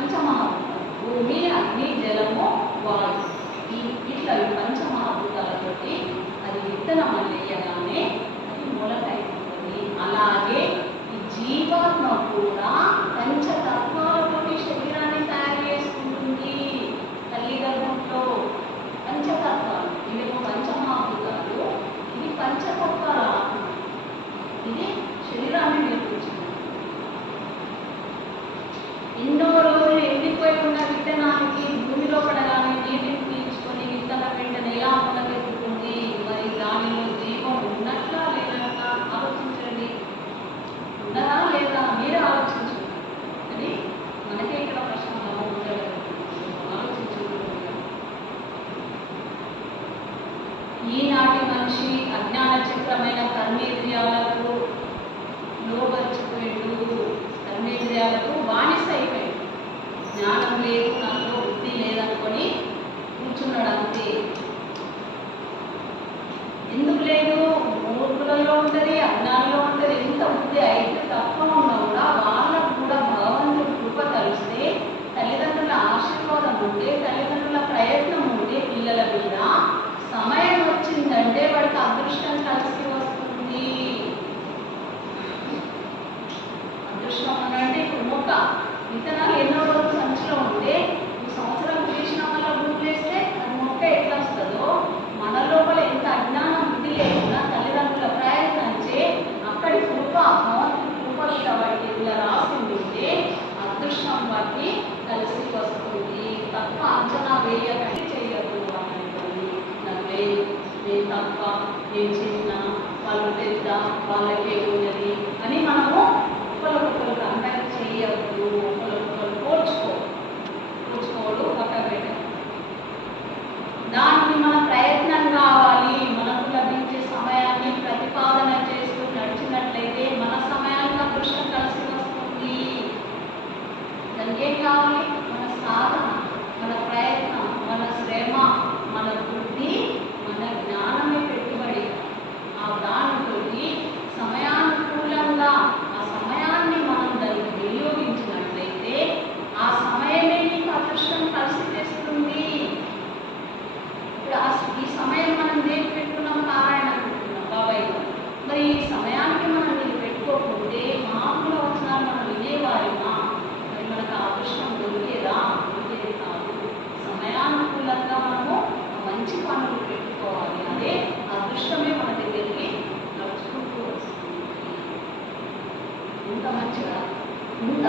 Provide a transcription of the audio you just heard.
పంచమహాభూతాలు. భూమి అగ్ని జలము వాయు ఈ ఇట్లా ఈ పంచమహాభూతాలతోటి అది విత్తనం వేయగానే అది మొలకైపోతుంది. అలాగే ఈ జీవాత్మ కూడా మనిషి అజ్ఞాన చక్రమైన కర్మేంద్రియాలకు లోపరిచిపోయాడు కర్మేంద్రియాలకు బానిస అయిపోయాడు. జ్ఞానం లేదు నాలో బుద్ధి లేదనుకొని కూర్చున్నాడు అంతే. ఎందుకు లేదు? మూర్ఖులలో ఉంటుంది అజ్ఞానంలో ఉంటుంది ఎంత బుద్ధి అయితే తక్కువ ఏం చేసినా వాళ్ళు పెద్ద వాళ్ళకే ఉన్నది అని మనము ఒకరికొకరు కంపేర్ చేయవద్దు ఒకరికొకరు పోల్చుకో పోల్చుకోవడం పక్కన పెట్టాలి దానికి మన ప్రయత్నం కావాలి. మనకు లభించే సమయాన్ని ప్రతిపాదన చేస్తూ నడిచినట్లయితే మన సమయానికి అదృష్టం కలిసి వస్తుంది. దానికి ఏం కావాలి? మన సాధన. ఇంత మంచిగా. ఇంత